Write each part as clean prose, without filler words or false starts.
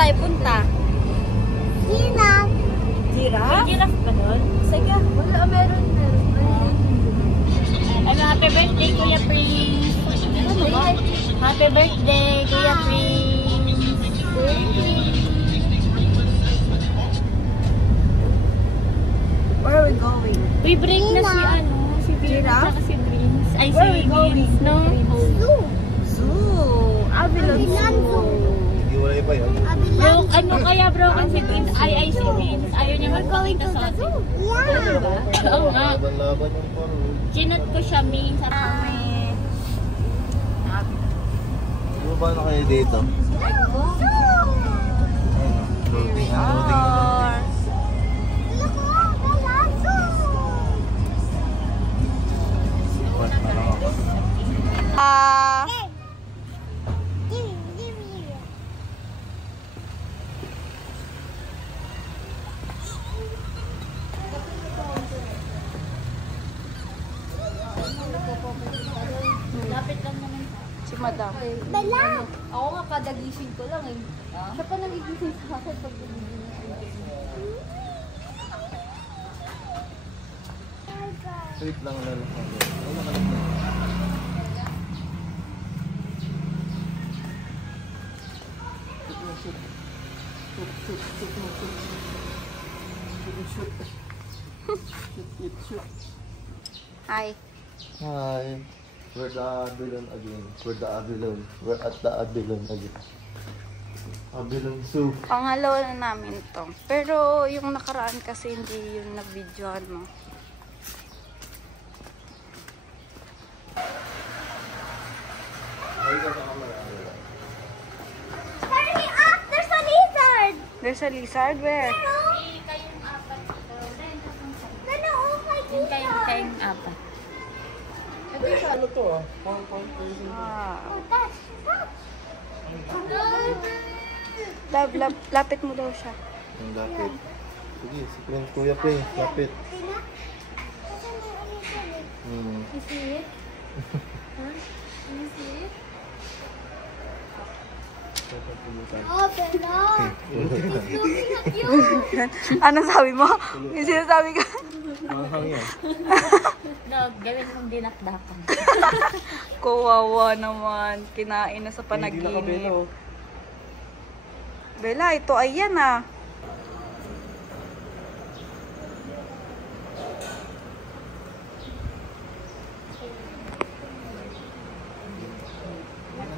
tayo punta? Giraffe. Giraffe? May giraffe ba doon? Sige. Wala, meron. Ay, happy birthday, Kuya Prince. Happy birthday, Kuya Prince. Where are we going? We break na si Giraffe? si Prince. Ay, Where are si we going? Vince, no? Zoo. Zoo. Avilon Zoo. Hindi wala pa yun. Bro, ano kaya broken si Prince? Ay, si Prince. Ayaw niya magpakita sa atin. Yeah. Oo nga. Laban-laban yung paro. Chinat ko siya, minsan. Ano ba na kayo dito? Loading. Lapit lang naman. Si Madam. Bala. Ako nga kada gising ko lang eh. Siya pa nagigising sa akin pag Wait lang lalakad. Ay, nakalagay. Hi. Hi. We're the Avilon again. We're at the Avilon again. Avilon Zoo. Pangalawa na namin to. Pero yung nakaraan kasi hindi yung nag-videoan mo. Hurry up! There's a lizard! There's a lizard? Where? Kayong apat. Ano? Oh my Yung God! kayong apat. Ano to ah? Wow. Touch! Lapit mo daw siya. Ang lapit. Sige, si Prince Kuya Prince. Lapit. Tina? Saan yung lizard? You see it? Huh? You see it? Oh, Bella! Looking at you! Ano sabi mo? Yung sinasabi ka? Mahang yan. No, gawin mong dinakdakan. Kawawa naman. Kinain na sa Hindi panaginip. nakabelo. Bella, ito ayan ah.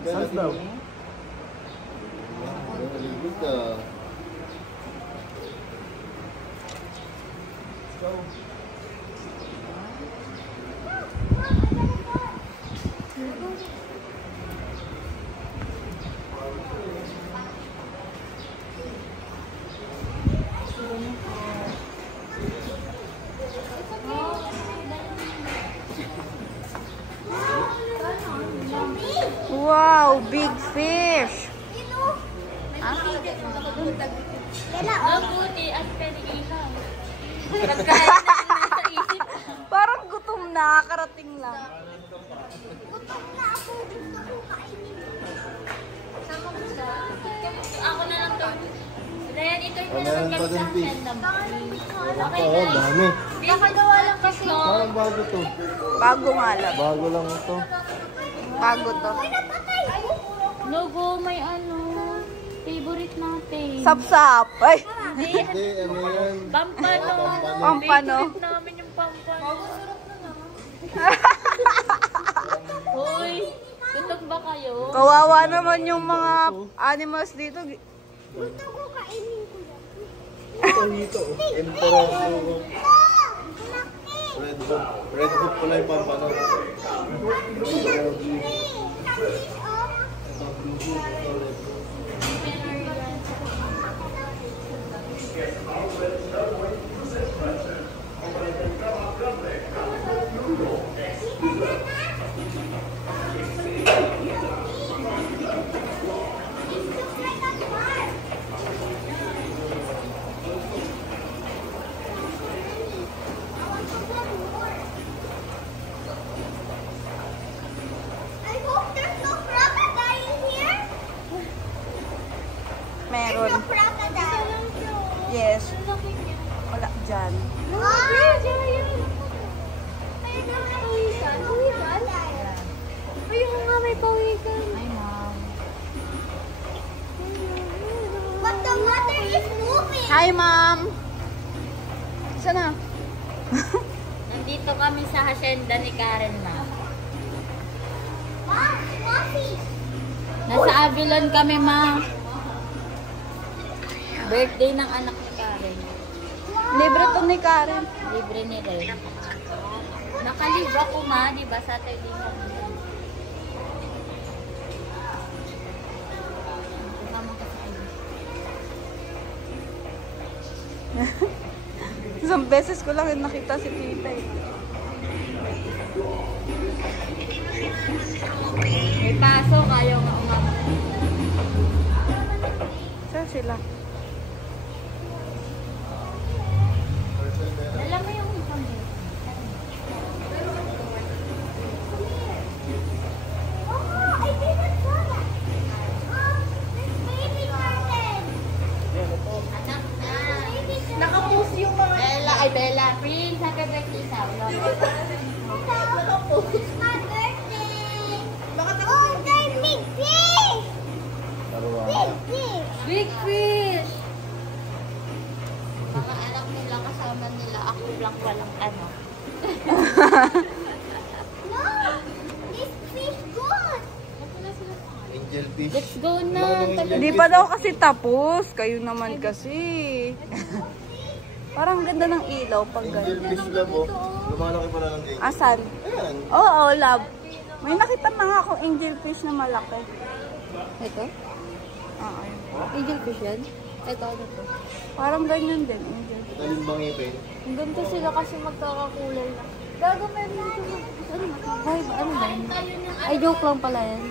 Saan daw? Malibig ka. Wow, big fish. Bella, Mabuti at pwede-ihaw. Pagkain na sa isip. Parang gutom na, karating lang. gutom na ako. Gusto ko kainin. Sama mo sa... Ako na lang to. Ryan, ito yung Meron pa din fish. Okay Oo, na. dami. Nakagawa lang kasi. Parang bago to. Bago nga lang. Bago lang ito. Bago to. Logo, may ano. Favorite natin. Sapsap. Ay, Hindi. Hindi, ano yan? Pampano. Pampano. Favorite namin yung pampano. Hoy, gutom ba kayo? kawawa naman yung mga animals dito. Gusto ko kainin ko yan. Ito dito. Emperor Blue. Red Hook. Red Hook pala yung pampano. Hi, Ma'am! Sana? Nandito kami sa hacienda ni Karen, ma. Nasa Avilon kami, ma. Birthday ng anak ni Karen. Libre to ni Karen. Libre ni Ren. Nakalive ako, ma. Diba? Saturday na. Kasama ka sa akin. Isang beses ko lang yung nakita si tita eh. May pasok, ayaw nga umama. Saan sila? Alam mo yung pamilya. Oh, I didn't know that. This baby garden. Anak na. Nakapost yung mga... Bella, ay Bella. Prince, happy birthday sa It's my birthday. Oh, there's big fish. Big fish. Big fish! Mga anak nila, kasama nila. Ako lang walang ano. No, this fish good. Angel fish. Let's go na. Hindi pa daw kasi tapos. Kayo naman kasi. Parang ganda ng ilaw pag Angel ganyan. fish love oh. Lumalaki pala ng angel. Asan? Ayan. Oo, love. May nakita na nga akong angel fish na malaki. Ito? Oo, ayun. Angel fish yan? Ito, ano to? Parang ganyan din, angel fish. Talim bang ipin? Ang ganito sila kasi magkakakulay na. Gago, meron dito. Ano ba? Ano ba yun? Ay, joke lang pala yan.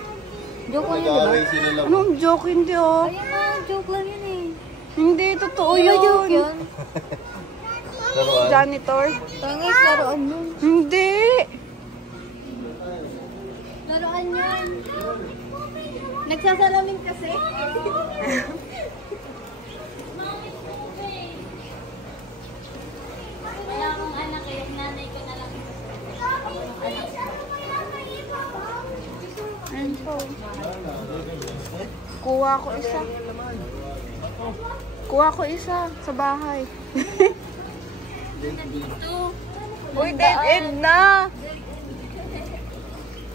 Joke lang yun, diba? Nag-aaway sila lang. Anong joke? Hindi oh. Ayun na, joke lang yun eh. Hindi, totoo Di ba joke yun. yun? Laruan. Janitor? Tangis, laruan yun. Hindi. Laruan yan. Nagsasalamin kasi. Wala akong anak eh. Nanay ko na lang. Ako ng anak. Ayun po. Kuha ko isa. Kuha ko isa sa bahay. Dito. Uy, dead end na.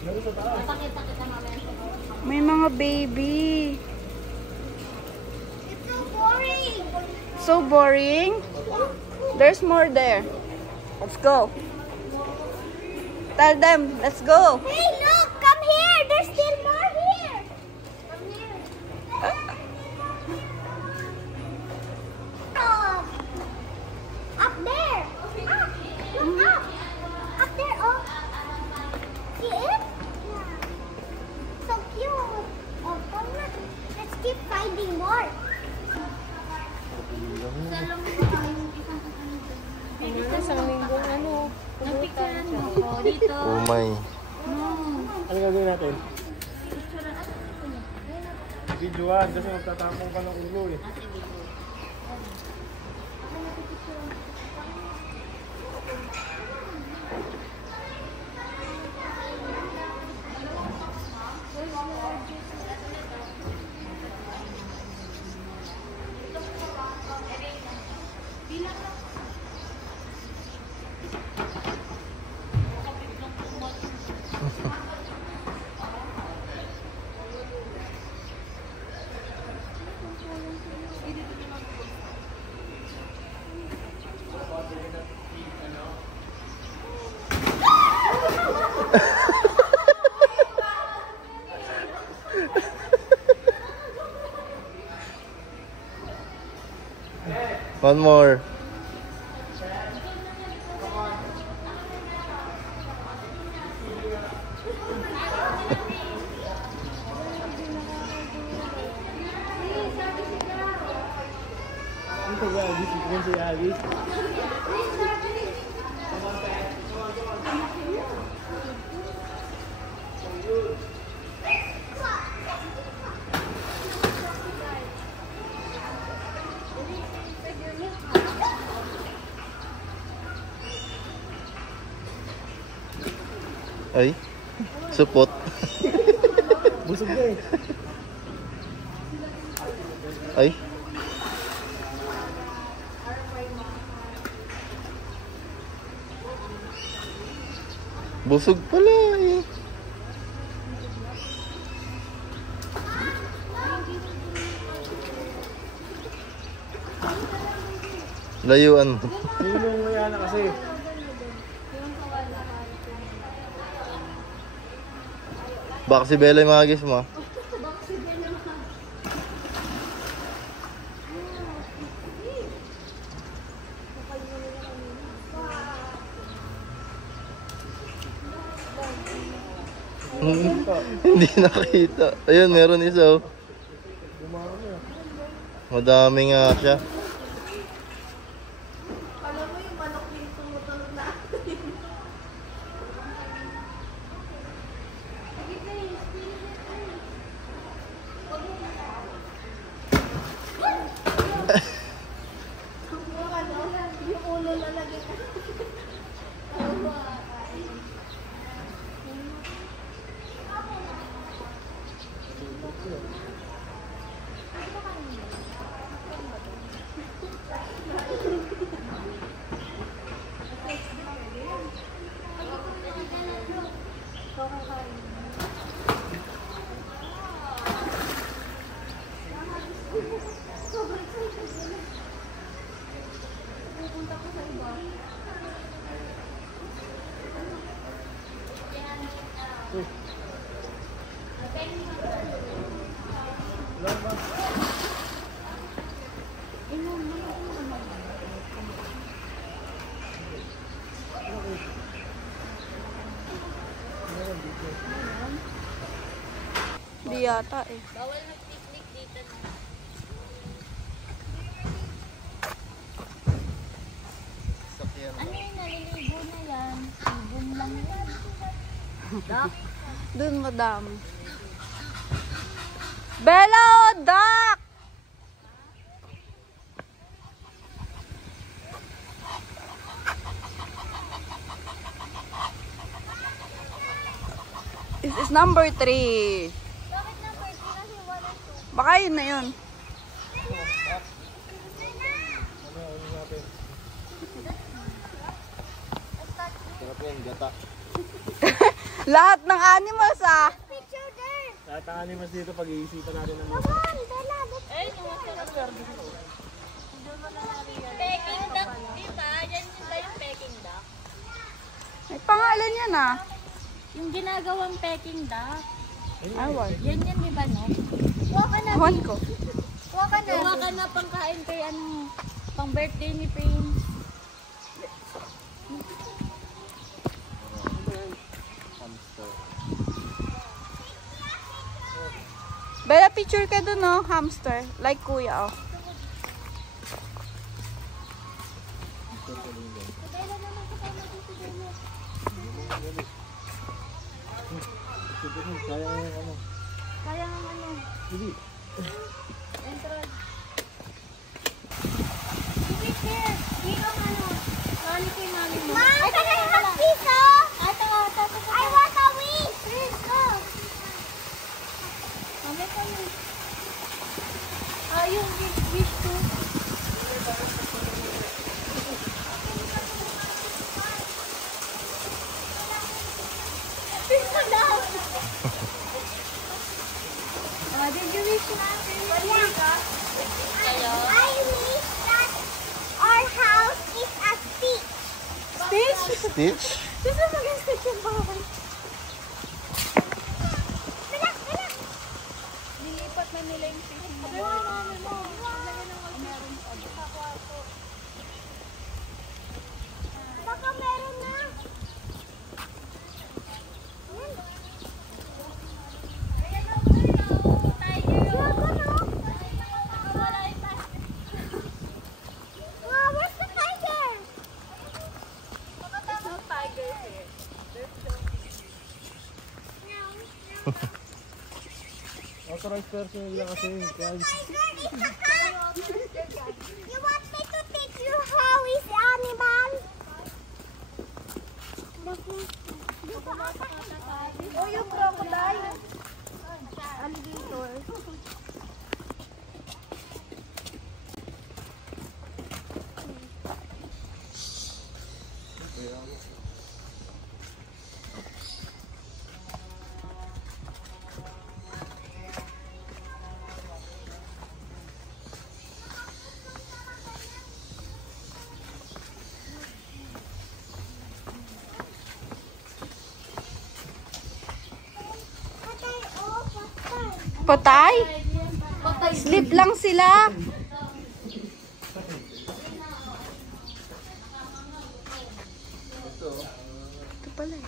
Napakita kita mamaya. May mga baby. It's so boring. So boring. There's more there. Let's go. Tell them, let's go. Hey, look, come here. There's still more here. Come here. Up there. Up. Look up. Up there. Oh. See it? Yeah. So cute. Oh, come on. Let's keep finding more. Napicturean mo ko dito. Oh my. Ano gagawin natin? Videoan kasi magtatapong ka ng ulo eh. One more. Ano ba Agis? Ito si Agis. Ay, supot. Busog na eh. Ay, Busog pala eh. Layuan mo. Sino mo yan na kasi? Baka si Bella yung magis mo. Hindi nakita. Ayun, meron isa oh. Madami nga siya. Di yata eh. Bawal mag-picnic dito na. Ano yung naliligo na yan? Ibon lang yan. Duck? Dun, madam. Bella, oh, duck! This is number 3. Bakit number 3 kasi 1 and 2? Baka yun na yun. Sarap yan, gata. Lahat ng animals ah. Picture there. Lahat ng animals dito, pag-iisipan natin ng Come on, Bella. Eh, sumasarap. Peking duck, diba? Yan yun ba yung peking duck? May pangalan yan ah. Yung ginagawang peking duck. Awan. Yan yan, diba, no? Kuha ka na. Awan ko. Kuha ka na. Kuha ka na pangkain kay ano, pang birthday ni Prince. Bella, picture ka dun oh, hamster. Like kuya oh. kaya yung ano. Kaya ng ano. Hindi. Entrance. Sit here. Dito ang ano. Mali ko yung mami mo. Mom, Ay, can I teka, have teka. pizza? Ito, ito. I want a wish. Let's go. Mami ko yun. Yung wish ko. Pizza daw. Did you wish natin? I wish that our house is a Stitch. Stitch? Stitch? Gusto mag-stitch yung bahay. Nilipat na nila yung fish. Sabi mo namin mo. Baka meron na. Wow, where's the tiger? Authorized person lang kasi. Kaya Tiger is a cat. You want me to teach you how is animal? Oh, yung crocodile. Alligator. Patay? Sleep lang sila. Ito pala eh.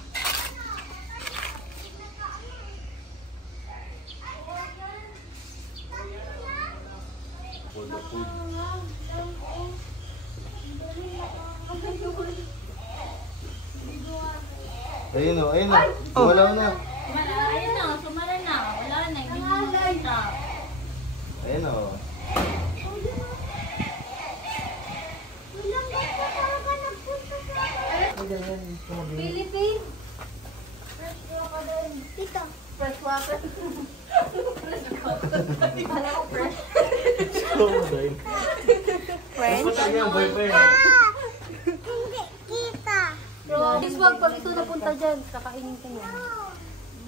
For the food. Ayun o, ayun na. Wala na. Ayun na, sumala na. Wala na, hindi mo makita. Ayun o. Philippines. Tito. Fresh water. Friends? Hindi kita. Please wag pag ito napunta dyan, kakainin ka niya.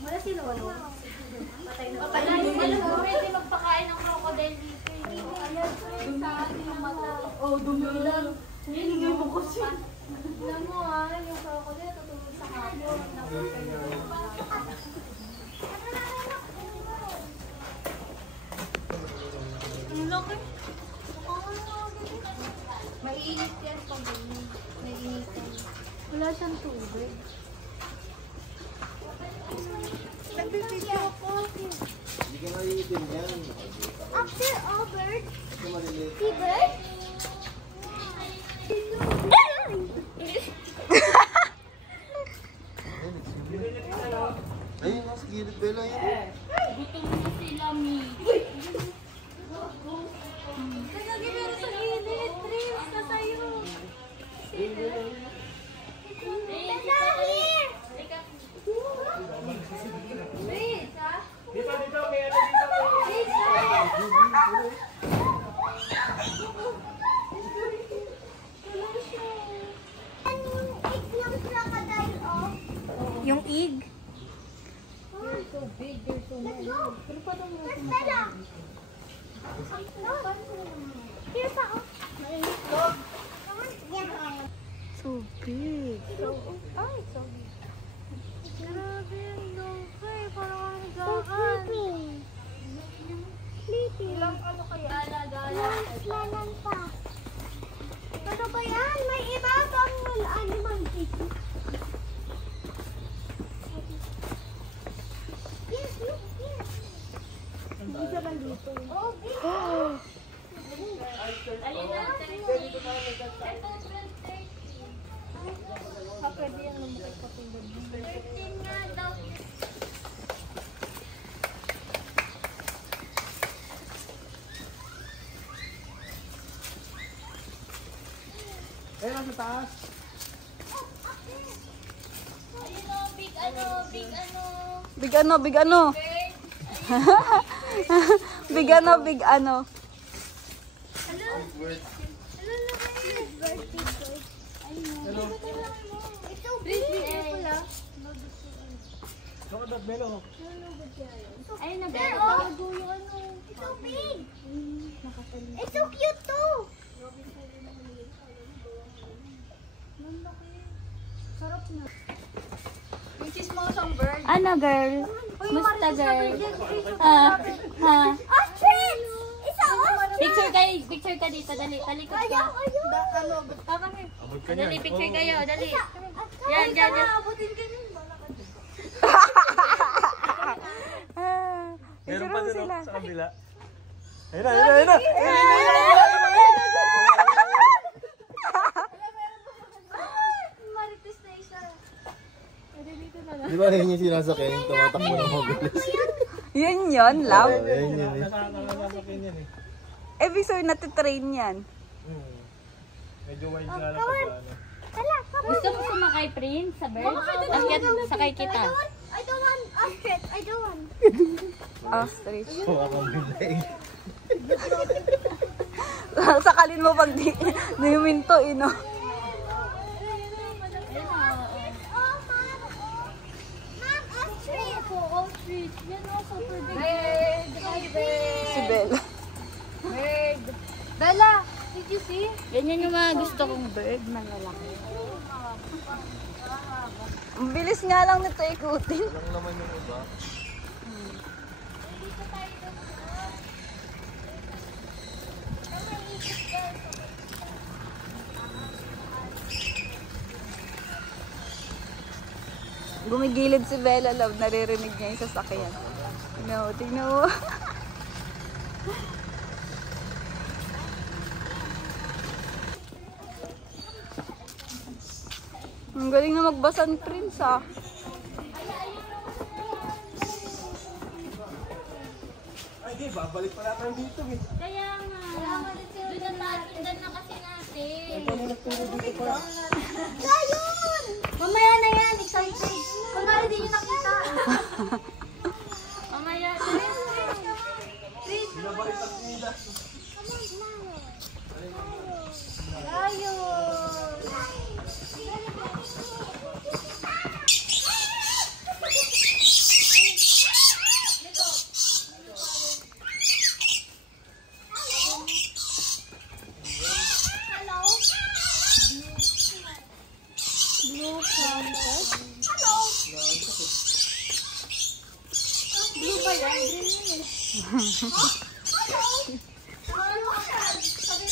Wala sila, wala. Patay na. Alam mo, pwede magpakain ng crocodile dito. Ayan, sa ating mata. Oh, dumi lang. Hindi mo kasi. Alam mo yung crocodile, tutulog sa hapon. Ang laki. Mainit yan pag mainit yan. Wala siyang tubig. Nagbibidyo ako. Hindi ka naiitin yan. After all, bird. Ito maliliit. See, bird? Ayun, nasa gilid Bella yun. Gutom na sila, Mi. Nagagibiro sa gilid. Dreams na sa'yo. Bella, here! Dreams, ha? Dito, may ano dito. Yung egg? They're so big, they're so Let's nice. go. Pero paano mo Where's Bella? Here's ako. Come on. Yeah. So big. Ay, so big. Grabe yung lungkay. Parang ang higaan. Sleeping. Ilang ano kaya? Lalan pa. Ano ba yan? May iba pang animal dito. Yes, look here. Hindi siya nandito. Oh, big. Alin na, Pwede yan lumukit patulad mo. 13 nga daw. Ayun, nasa taas. Ayun o, big ano. Big ano, big ano. Big ano, big ano. Ito big. Look at that Bella. Ayun na, There, Bella. oh. It's so big. It's so cute too. Sarap na. Yung chismosang bird. Ano, girl? Musta, girl? Ha? Ostrich! It's a ostrich! Picture ka dito, dali. Talikod Ayaw, ka. ayaw. Ano, parang eh. Abot ka Dali, niyan. picture kayo, dali. Yan, Yan. Abutin ka nun. Meron pa Isuro dun sila. sa kabila. Ayun na, ayun na, ayun na. Marites na isa. Pwede dito na lang. Di ba yun yung sinasakyan yung tumatakbo ng mabilis? Yun, love. Ayun yun eh. Nasasakyan yan eh. Ibig sabihin natitrain yan. Medyo wide nga lang pag ano. Tala, come on. Gusto mo sumakay, Prince, sa bird? Akyat, sakay kita. I don't want ostrich. I don't want. Ostrich. Kuha kang bilay. Sakalin mo pag di huminto, ino. Oh, mom. Mom, ostrich. Ostrich. Yan o, super big. Bird. Hi, bird. Si Bella. Bird. Bella, did you see? Ganyan yung mga gusto kong bird, malalaki. Ang bilis nga lang nito ikutin. Lang naman yung iba. dito tayo doon. Gumigilid si Bella, love. Naririnig niya yung sasakyan. Tingnan mo, tingnan mo. Ang galing na magbasan, Prince, ah. Ay, di, babalik pala tayo dito eh. Kaya nga. Doon na kasi natin. Kung nagturo dito pala. Ayun! Mamaya na yan, excited. Kunwari din yung nakita. Mamaya na yan. Binabalik ang nila.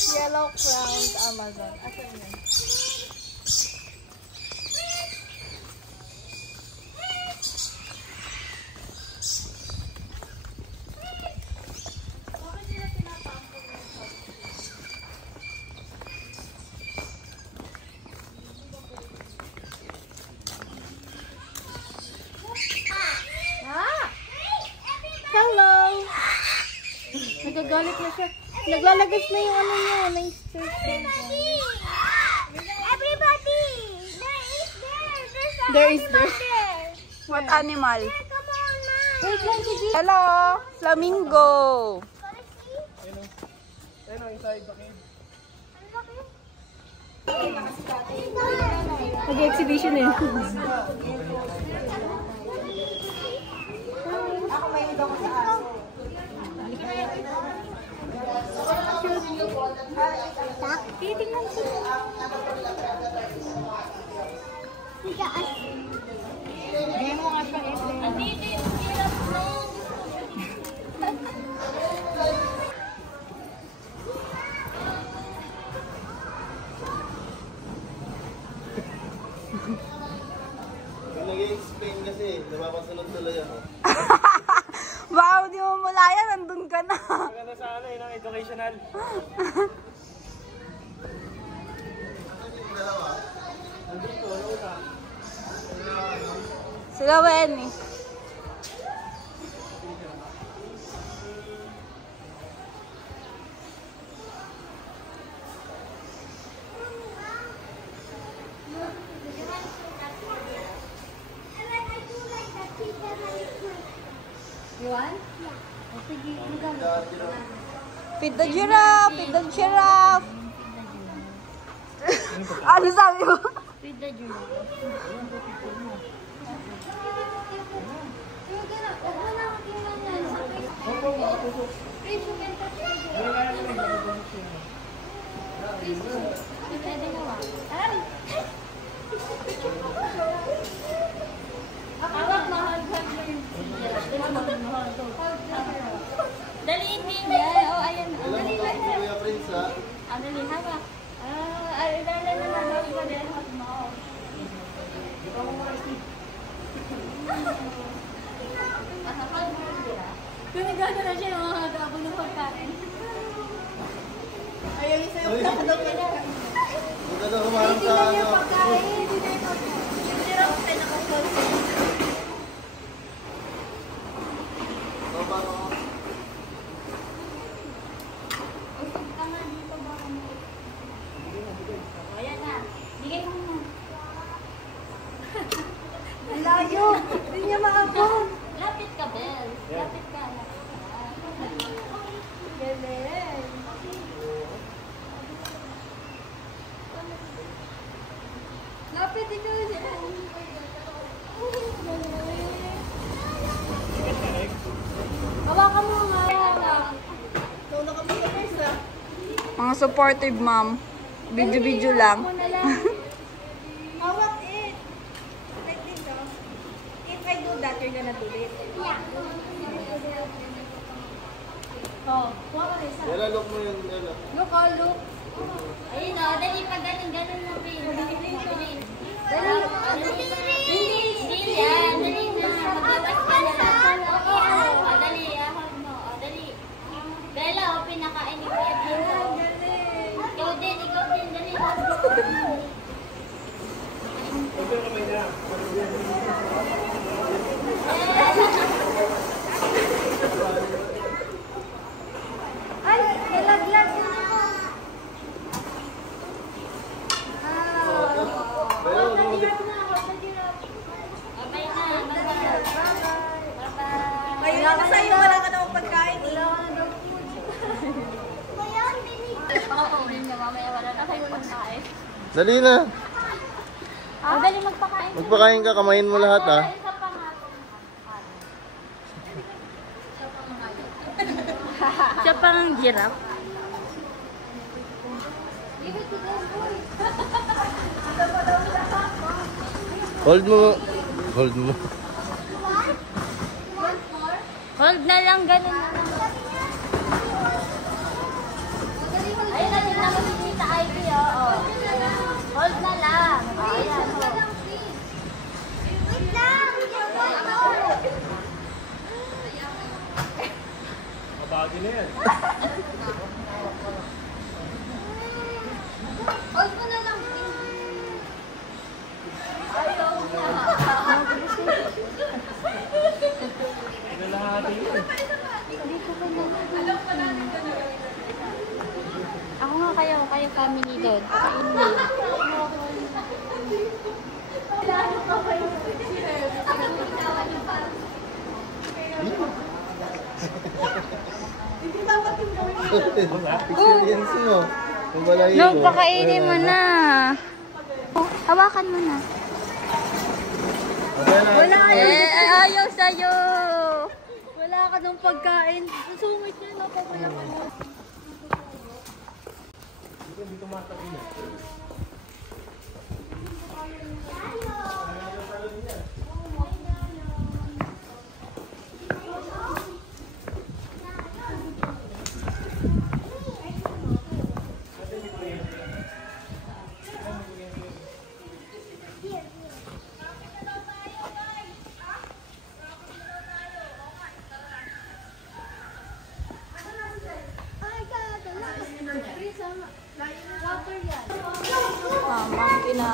Yellow crowned Amazon. Asan yun? Hello! Nagagalit na siya. Naglalagas na yung ano niya, na yung skirt niya. Everybody! There is there. What animal? Come on, Mom. Wait lang, si G. Hello! Flamingo! Ayun ang inside the cave. Mag-exhibition eh. Titingnan ko. Tigaan. Bigyan mo nga siya Andito yung hirap na. Kung nag-explain kasi, napapasunod tuloy ako. Wow, di mo mulaya, nandun ka na. Maganda sa ano yun, ang educational. Nandito, ano una? Sila Wenny. You want? Oh, sige, Feed the giraffe! Feed the giraffe! Ano sabi mo? Feed the giraffe. Daliin din yan. Oh, ayan. Alam mo ba si Kuya Prince, ha? Ano din, hawak. Ay, lala na lang. Hawak din. Kunigado na siya yung mga gabong ng pagkain. Ayaw yung sa'yo. Tatalog niya na. Huwag ka na humarang sa ano. Baba mo. Ayan na. Bigay mo na. Layo! Hindi niya maabot. Lapit ka, Bel. Lapit ka. Galing. Lapit ikaw dyan. Hawakan mo nga. Tulog kami sa pesa. Mga supportive mom. Video-video lang. Hawak it. Like this, oh. If I do that, you're gonna do it. Oh, kuha ka isa. Yala, look mo yun. Yala. Look, look. Ayun o, dali pag ganun mo, Pin. Dali. Dali yan. Dali na. Magbawas ka na. O, dali. Ahon mo. O, dali. Bella, o, pinakain ni Kuya Dito. Ikaw din. Dali. Ay, nalaglag. Okay na. Bye-bye. Ayun na sa'yo, wala ka namang pagkain. Baka paulit niya, mamaya wala na kayong pagkain. Dali na. Dali magpakain. Magpakain ka, kamain mo lahat ah. Isa pa nga. Siya parang giraffe. Hold mo. Hold mo. Hold na lang, ganun na lang. Ayun na, tingnan mo si Tita Ivy, oo. Hold na lang. Ayan, Mabagi na yan. hold mo na lang. Nalahati yun. Ako nga kayo family doon. Kain mo. Experience mo. Kung balahin Nung mo. pakainin mo na. Hawakan mo na. Wala. Ayaw sa'yo. Wala ka ng pagkain. Sumit niya na pa wala ka na. Mamang kina.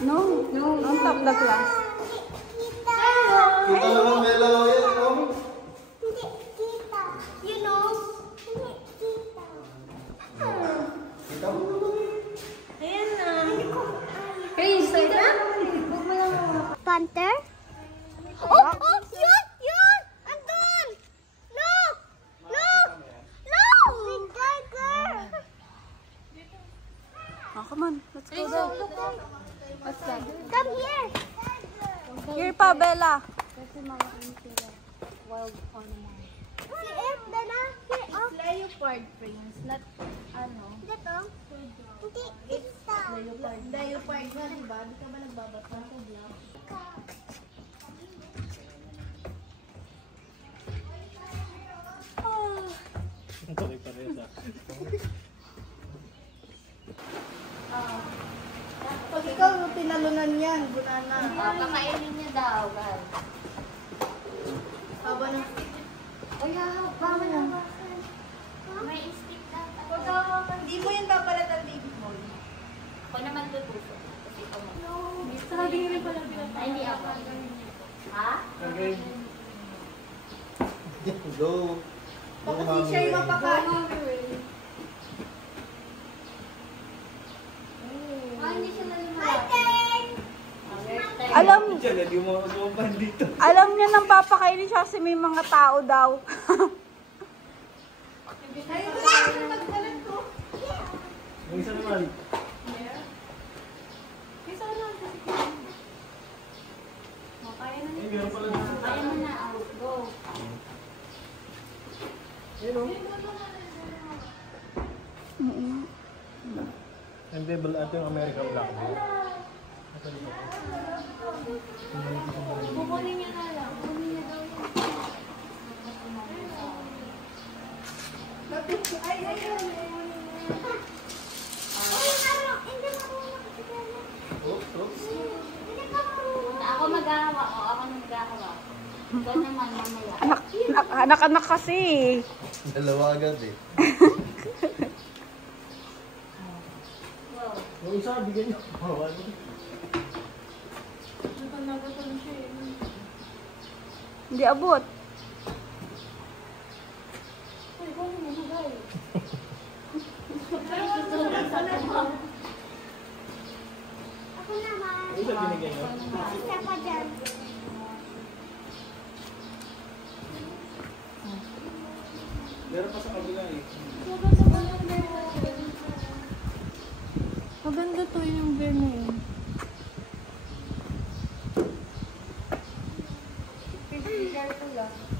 No, on top the glass. Kita naman may laro yan, no? Kita mo. Panther? Oh, yun! Andun! Look! Big tiger! Oh, come on. Let's go there. What's that? Come here! Here pa, Bella. Kasi malaking sila. Wild animal. Si F, Bella. Here, oh. Leopard prince, not ano. Dito. Hindi, ito. Leopard nga, diba? Di ka ba nagbabata sa vlog? Ang tuloy pa rin ah. Pag ikaw tinalunan yan, gunana. Kakainin niya daw, guys. Haba ng... Ay, bawal na. May stick dapat. Hindi mo yun papalatan, baby mo. Ako naman tutuso. Kasi ito mo. Sabi nga rin pala Ay, hindi ako. Ha? Okay. Go. Bakit di siya yung mapakain? Hindi siya Alam, Diyan, hindi mo sumapan dito. alam niya nang papakainin siya kasi may mga tao daw. Ayun, ayun, nagkalat ko. Yung isa naman. Kisa na lang kasi kaya. Kaya na nito. Meron pala dito. Kaya mo na. Go. Ayun o. Endeavor at yung American Black. Ito dito. Kukunin niya na lang. Kukunin niya daw yun. Ako maghahawa. O, ako maghahawa. Ikaw naman, mamaya. Anak-anak kasi. Dalawa agad eh. Yung isa, bigyan niyo. Bawal. Hindi abot. Ako naman. Yung isa binigyan niyo. Isa pa dyan. Meron pa sa kabila eh. Maganda to yung beer na yun.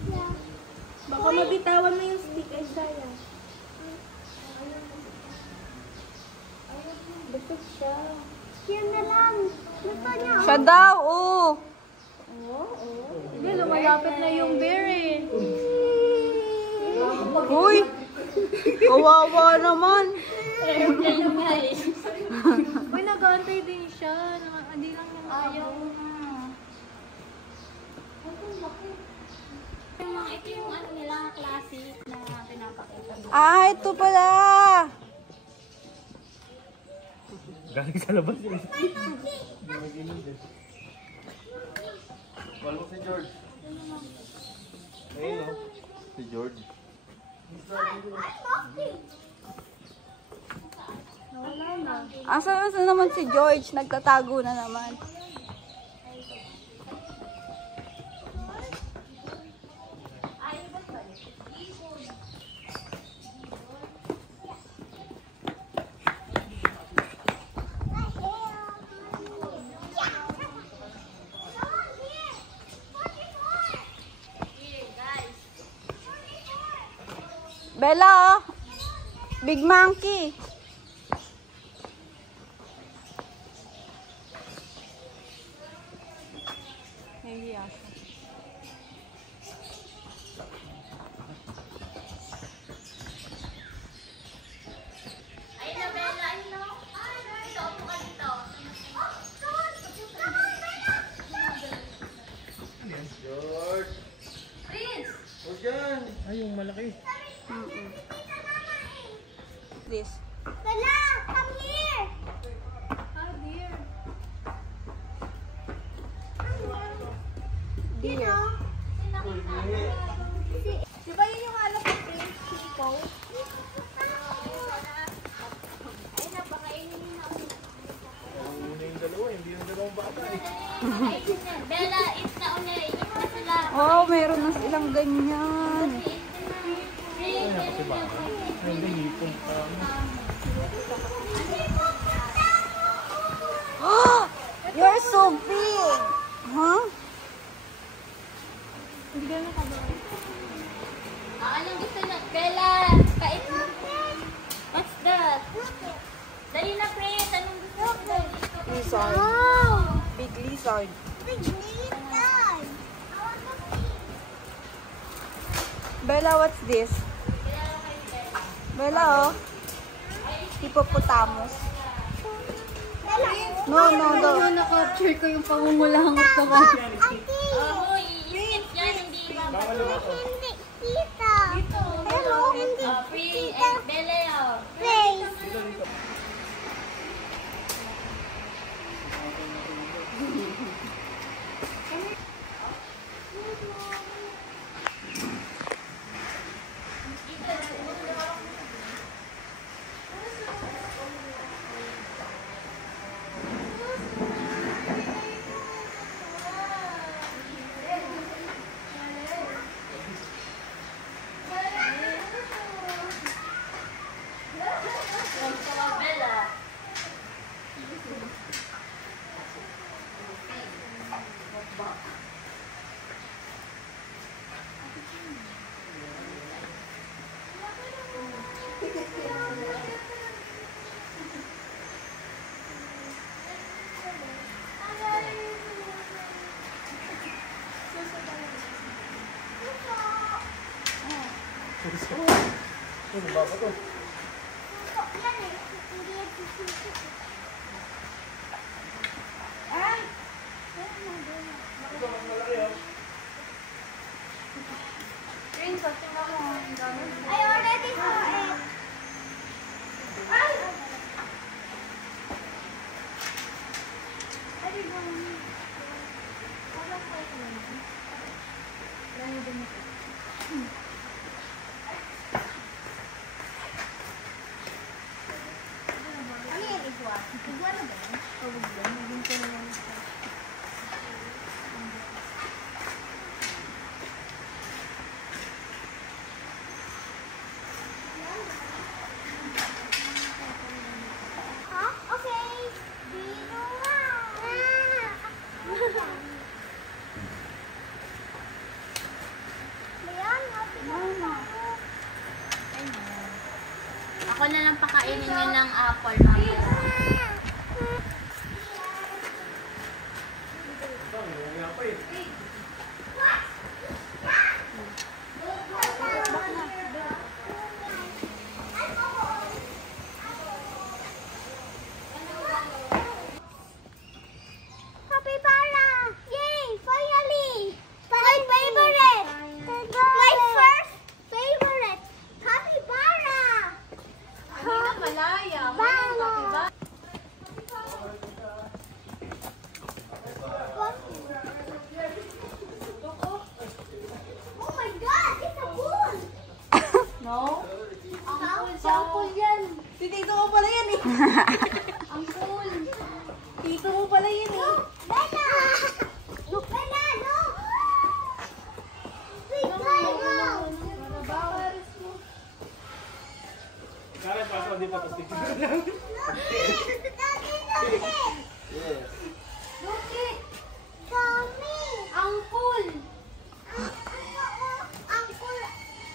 Yeah. Baka mabitawan mo yung stick ay sayang. Busog siya. Yan na lang. Gusto niya. Siya daw, oh. Hindi, lumalapit na yung beer eh. Uy! Kawawa naman. Uy, nag-aantay din siya. Hindi lang niya Ayaw na. Ito yung ano nila, classic na pinapakita. Ah, ito pala. Galing sa labas yun. Wala mo si George. Ayun o. Si George. Asa naman si George? Nagtatago na naman. Bella, oh. Big monkey. Hindi ako. Ay, na, Bella, ay, no. Ito, upo ka dito. George! Prince! Huwag yan! Ay, yung malaki. This. Bella, come here. Dear. Di ba yun yung anak ko, Prince? Chico? Ay, napakainin niyo na. Una yung dalawa, hindi yung dalawang bata eh. Ay, Bella, eat na ulit. Eat na sila. Oh, meron na silang ganyan. Eat na. Ay, napati bata. Ay, hindi, hipon pa. You're so big. Huh? Anong gusto na? Bella, kait mo. What's that? Dali na, Prince. Anong gusto mo? Lizard. Oh, Big lizard. big lizard. Bella, what's this? Bella, oh. Hippopotamus. No, no, no. Na-capture ko yung pangungulangot ko ba? Auntie. Oh, yung yan, hindi Hindi. Tita. Hello, hindi. Free and Bella, oh. Face. Ano ba to? Yan eh. Hindi yan susunod. Ay! Princess, tingnan mo. Ang dami. I already saw it. Ay! Ano yan, igwa? Igwa na ba yan? Huh? Okay. Dino Leon, happy na. Ako na lang pakainin niyo ng apple mamaya. Happy Para! Yay! Finally! My favorite! My first favorite! Happy Para! Malaya. Para! Oh my God! It's a bull! No? Sample yan! Tito mo pala yan eh. Ang cool. Tito mo pala yan eh. Bella! Look, Bella, look! Big guy, look! Kaya pasok di pa tapos Look it! Daddy, look it! Yes. Look it! Tommy! Ang cool. Uncle!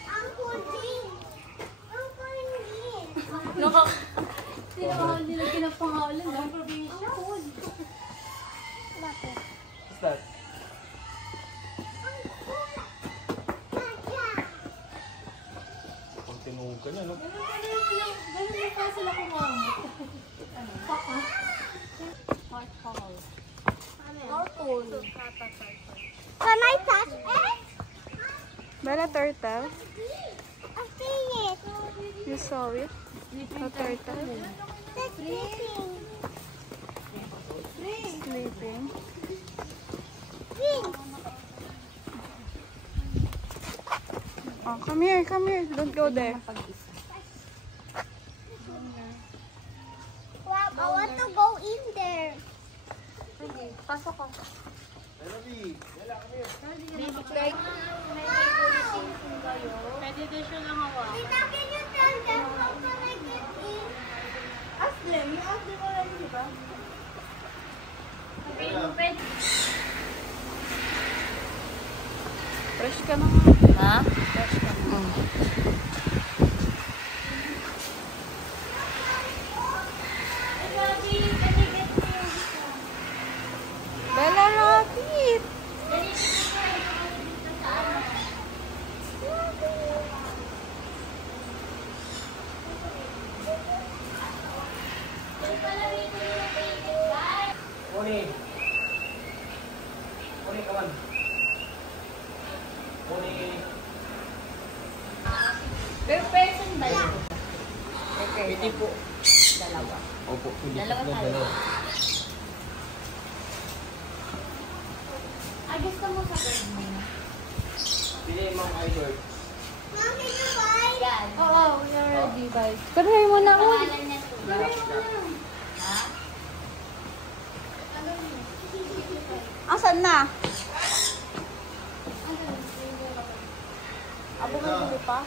Uncle Dean! Uncle Dean! Sino ako nila kinapangalan? Ang probinsya. Ang cool. Bakit? What's that? Pag tinungog ka niya, no? Ganun yung pa sila kumamit. Paka. Ang cool. Can I touch it? Bella turtle. I see it. You saw it? A turtle. It's sleeping. Sleeping. Green. Oh, come here, come here. Don't go there. Wow, I want to go in there. Sige, pasok ka. Wow. Pwede din siya lang hawa. Tita, can you tell them how can I get in? Ask them. You ask them already, di ba? Pwede. Fresh ka na nga. Ha? Fresh ka na. Bella, rapid! Oni! Oni, come on! Oni! Per person ba yun? Hindi po. Dalawa. Opo, hindi Dalawa po tayo. dalawa. Ay, gusto mo sa bed mo? Pili Ma'am Albert. Mom, can you buy? Yan. Oo, we are ready, bye. Karhay mo na, uy. Pangalan niya to. Ha? Asan na? Abo may bili pa?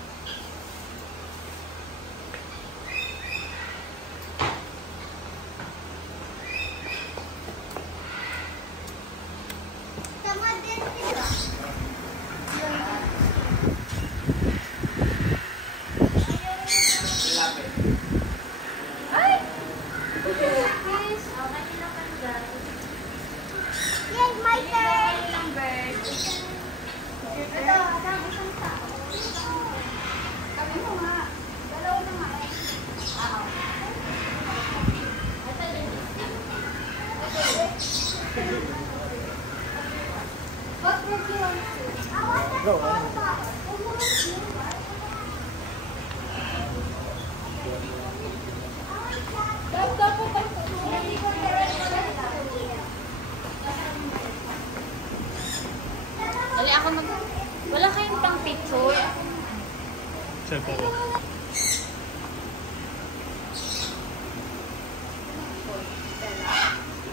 Tamad din sila. Please, okay nila ka guys. Yay, my turn. Go. Dali ako mag... Wala kayong pang picture? Saan pa ba?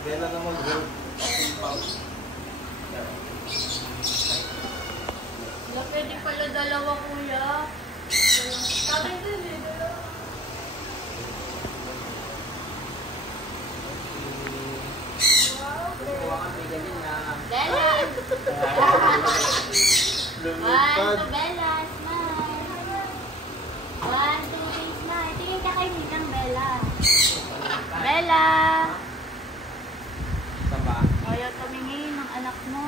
Bella naman, bro. Wala, pwede pala dalawa, kuya. Sabi din eh, dalawa. Bella! One, two, Bella, smile. 1, 2, 3, smile. Tingin ka kay Ninang, Bella. Bella! Ayaw tumingin ng anak mo.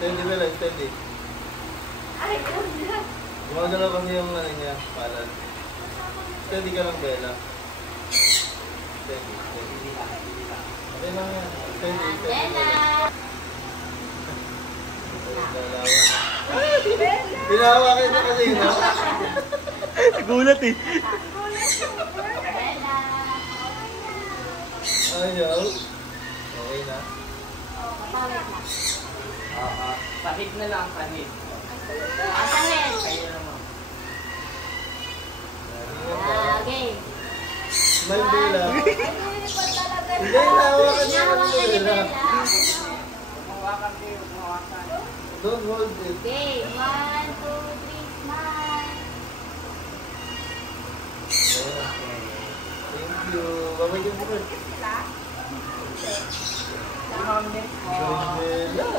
Steady, Bella, steady. Ay, kuya. Gumagalaw kasi yung ano niya, palad. Steady ka lang, Bella. Steady, steady. Okay lang yan. Steady, steady. Bella! Pinahawa kayo na kasi yun, no? Nagulat eh. Bella! Ayaw. Okay na. Pawit na. Pahit na lang, pahit. Asahin. Kayo naman. Okay. Smile, Bella. Hindi, nahawakan niya Nahawakan naman, ni Bella. Bella. Hawakan kayo, hawakan. Don't hold it. Okay, 1, 2, 3, smile. Thank you. Babay ka po. Bella.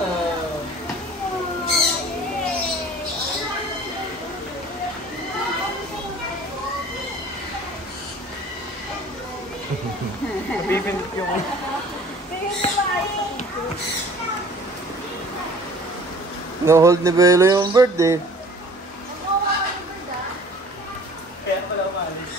Napipindot yung ano. No-hold ni Bella yung birthday. Kaya pala umalis.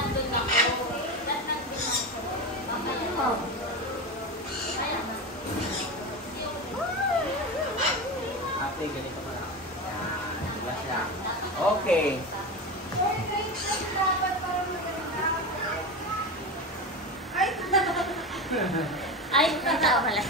Nandun ako. Ate, ganito pala. Diba siya? Okay. Ay, totoo pala.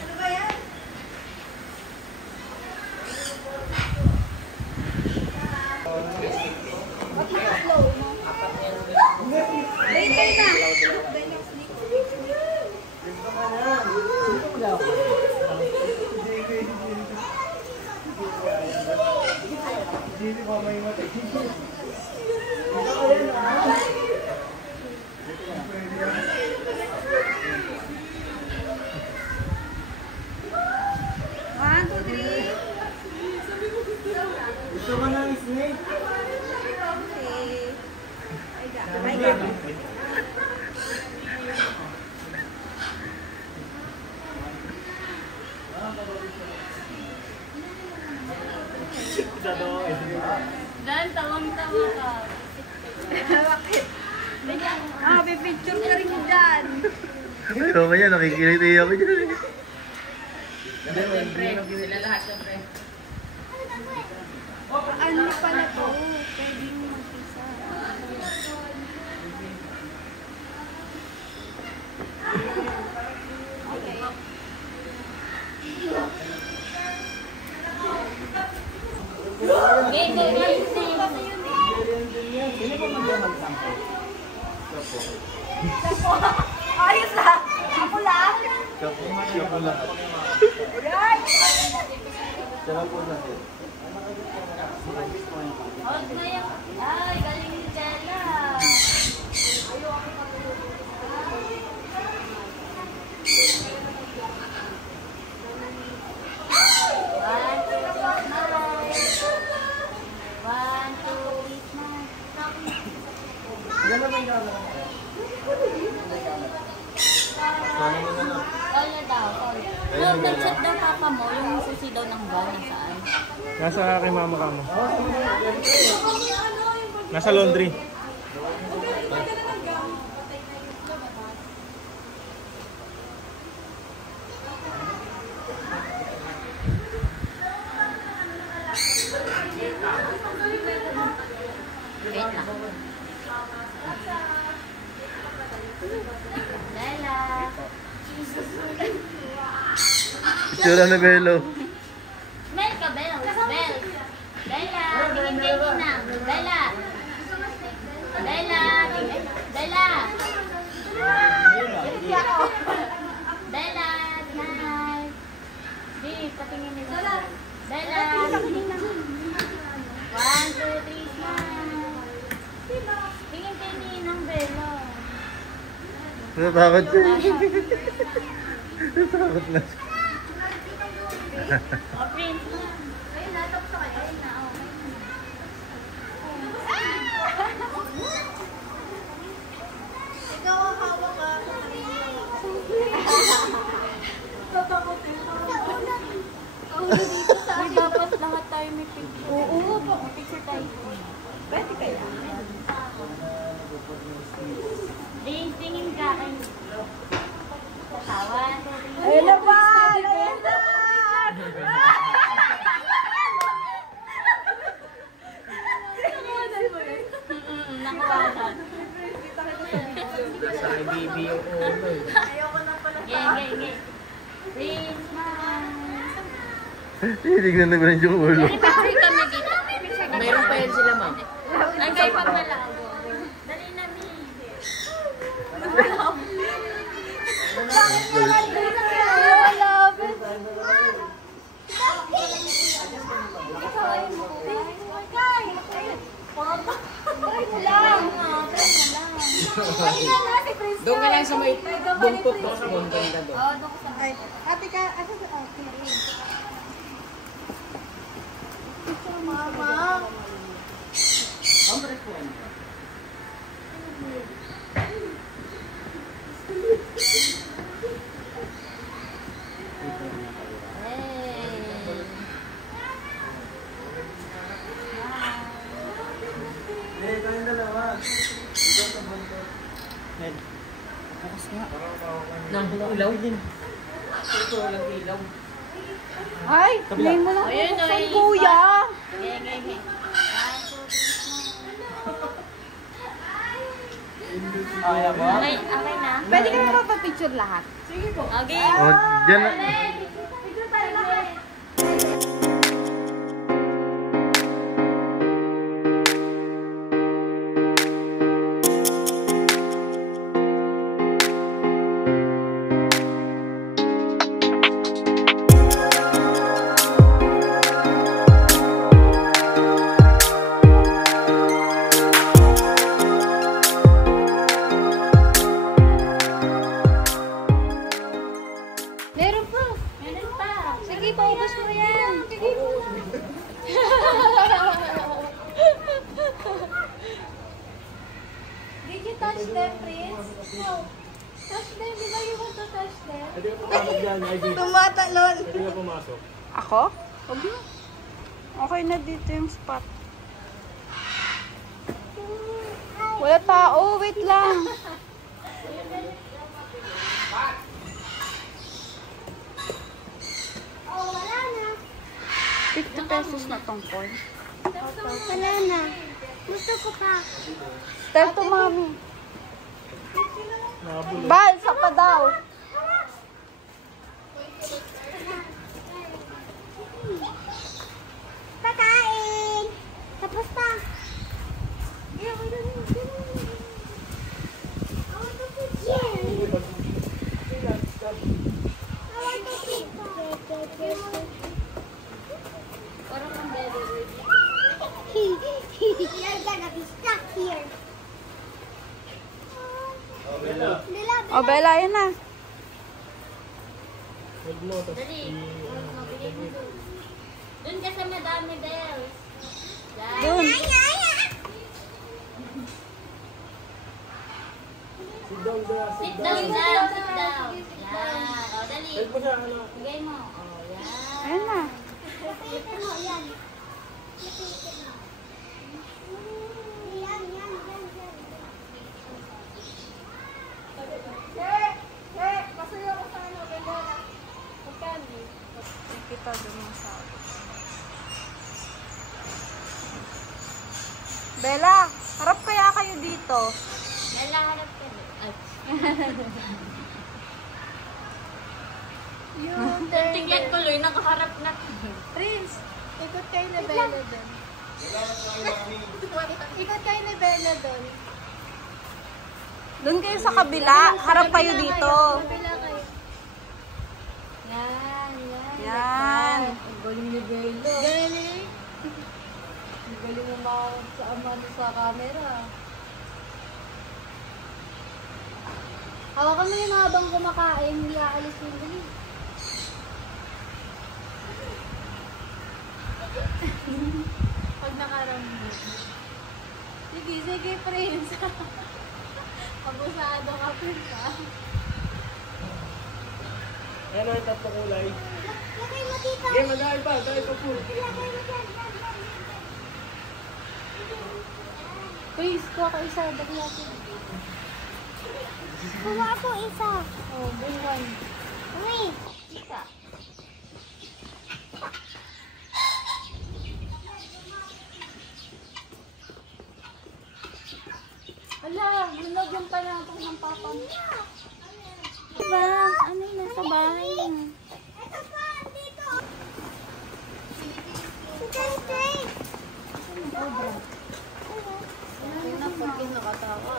Hindi pa may matay. One, two, three. Gusto mo ng snake? Okay. Ay, gabi. Dan, tawang-tawa ka. Bakit? Ah, pipicture ka rin dyan. Ikaw ba yan? Nakikiliti ako dyan. Siyempre, sila lahat, siyempre. Ano pala to? Pwedeng mag-isa. Okay, go, next. Sino pa mag-sample? Ayos lang! Ako lang! Siya po lahat. Yan! Siya po lahat. Hold mo yung... Ay, galing ni Bella. One, two, smile. Ilan na may gano'n? Sana mo na lang. Solo daw, solo. Yung nag-chat daw papa mo, yung susi daw ng van, nasaan? Nasa kay mama ka mo. Nasa laundry. Itsura na Belo. Bel ka, Bel. Bel. Bella, tingin kay Ninang. Bella. Bella. Bella. Bella, smile. Di, patingin nila. Bella. 1, 2, 3, smile. Tingin kay Ninang, Bella. Natatakot siya. Natatakot na siya. O, Prince. Ayun na, tapos ako. Ayun na, okay. Ikaw ang hawak ka. Dapat lahat tayo may picture. Oo, picture tayo. Pwede kaya? Tingin ka kay katawan. Ayun na ba? Ayun na! Nakawalan. Nasa baby yung ulo eh. Gay. Prince, Tinignan na ba yung ulo? picture kami dito. Picture kami. Mayroon pa yan sila, ma'am. Ang kayo pagmalago. Dali na, Mi. Doon ka lang sa may bungkot mo. Doon ganda doon. Ate ka, ate ka, Mama. Nang ilaw din. Ito walang ilaw. Ay, hindi mo lang Ayun, bubuksan, ayun. kuya. Gay. Kaya ba? Okay na. Pwede ka na magpa-picture lahat. Okay. Oh, dyan na. Meron pa. Sige, paubos mo yan. Did you touch them, Prince? No. Touch them, di ba you want to touch them? Pwede ka pumasok dyan, Ivy. Tumatalon. Pwede ka pumasok. Ako? Huwag na. Okay na dito yung spot. Wala tao. Wait lang. Oh, wala na. 50 pesos na tong coin. Wala na. Gusto ko pa. Tell to mami. Nakabulot. Bal, sa pa daw. Pakain! Tapos pa. Yeah, we don't need to. I want to put here. I want to put Parang ang bebe. You're gonna be stuck here. Lila, O, Bella, yun na. Huwag mo, tapos Dali. Mabigay mo doon. Doon ka sa Madame Bells. Yan. Dun. sit down there. Sit down. Yan. O, dali. Huwag mo siya, ano. Bigay mo. O, yan. Ayun na. Lapitin mo, yan. Lapitin mo. Yan. Pasuyo ko sa ano, Bella. Pagkandi. Kita doon mo sa... Bella, harap kaya kayo dito. Bella, harap ka na. Ay. Yun, Tingnan tuloy, nakaharap na. Prince, ikot kayo na Bella doon. Ikot kayo na Bella doon. Doon kayo sa kabila. Harap kayo dito. Kabila kayo. Yan. Yan. Ang galing ni Bella. Galing. Ang galing mo sa camera. Hawakan mo yun habang kumakain, hindi aalis yung dali. Pag nakaramit. Sige, Prince. Abusado ka, Prince, ha? Ayan o, yung tatlong kulay. Lagay mo dito. Sige, mag-aay pa. Dahil pa po. Lagay mo dyan. Prince, kuha ka isa. Dali natin. Kuha ako isa. Oh, bring one. Wait. Isa. Ala, lunogyan pa lang ito ng papa mo. Diba? Ano yun? Nasa bahay na. Ito pa, dito. Straight. Ayun na, pag yung nakatawa.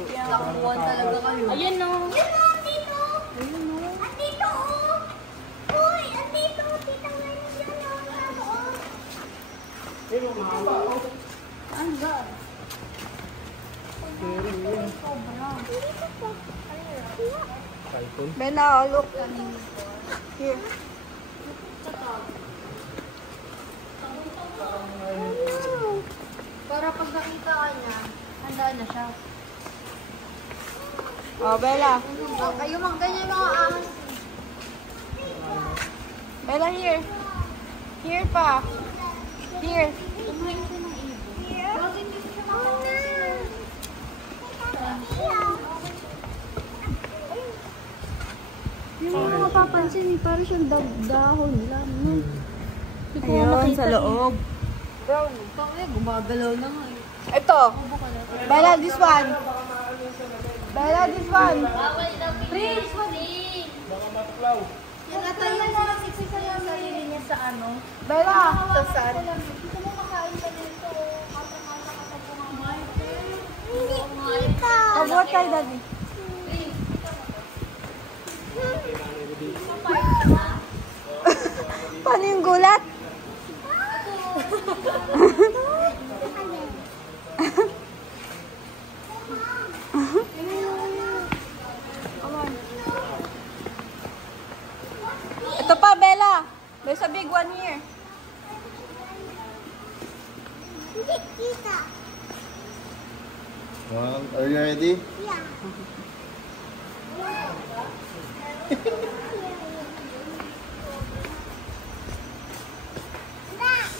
Nakakuhan talaga kayo. Ayun no. Yun o, dito. Ayun no. Andito o. Uy, andito. Tita Wendy yun o. Tama o. Ayun o, mahaba o. Ano ba? Dito po. Typhoon. Bella, look. Here. Para pag nakita ka niya, handa na siya. Oh, Bella. Kayo ganyan mga ahas. Bella, here. Here pa. Here. Kumain siya ng ibon. Bakit hindi siya Yung mga mapapansin, parang siyang dahon lang. No? Ayun, sa loob. Kaya gumagalaw na nga eh. Ito. Bella, this one. Bella, this one. Bawal daw Prince, Baka matuklaw. nagatayo na siksi sa yung sarili niya sa ano. Bella. Sa saan? Gusto mo makain ka nito. Kata-kata ka pa kumain. Hindi, dito. Oh, what kay daddy? Paano yung gulat? Ito pa, Bella. There's a big one here. Hindi, kita. Are you ready? Yeah.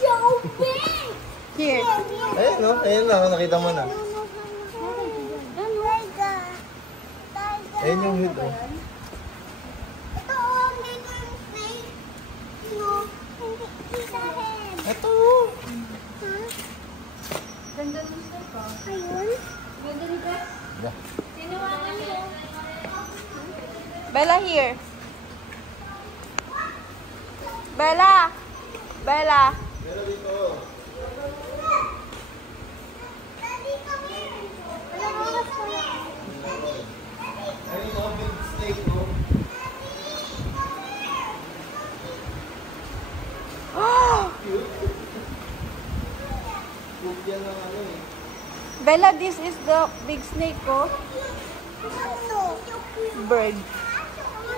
So big! Here. Ayun no, ayun na, nakita mo na. Tiger. Ayun yung hit oh. Ito oh, dito yung snake. No, hindi kita head. Ito. Ha? Ganda ng snake ah. Ayun? Ganda ni Beth. Yeah. Sinuwakan niyo. Bella, here. Bella. Bella. Pero dito. Daddy, come here. Daddy, come here. Ayun oh, big snake oh. Cute yan ng ano eh. Bella, this is the big snake ko. Bird.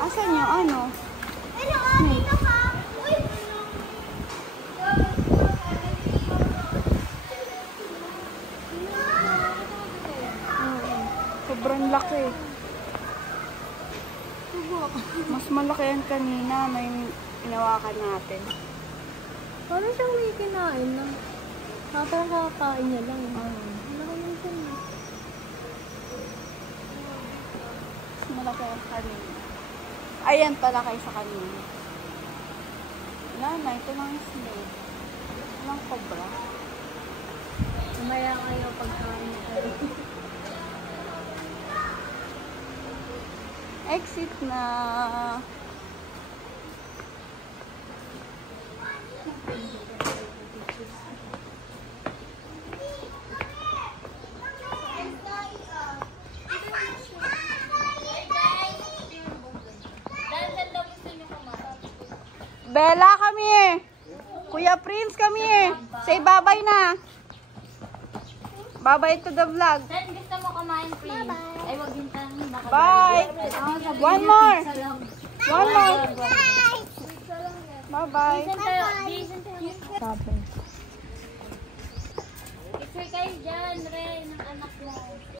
Asan yung ano? Ano, dito ka? Uy! Sobrang laki. Mas malaki yan kanina na yung inawakan natin. Parang siyang may kinain na. Parang kakakain niya lang. Ano kayo siya na? Mas malaki ang kanina. Ayan pala kayo sa kanina. Wala na, ito lang yung snake. Ito lang cobra. Umaya kayo pagkain kayo. Exit na. Bella kami eh. Kuya Prince kami eh. Say bye-bye na. Bye-bye to the vlog. Then, gusto mo kumain, please? Ay, wag yung tanong. Bye. One more. One more. Bye-bye. Sabi. Picture kayo dyan, Ren, ng anak mo.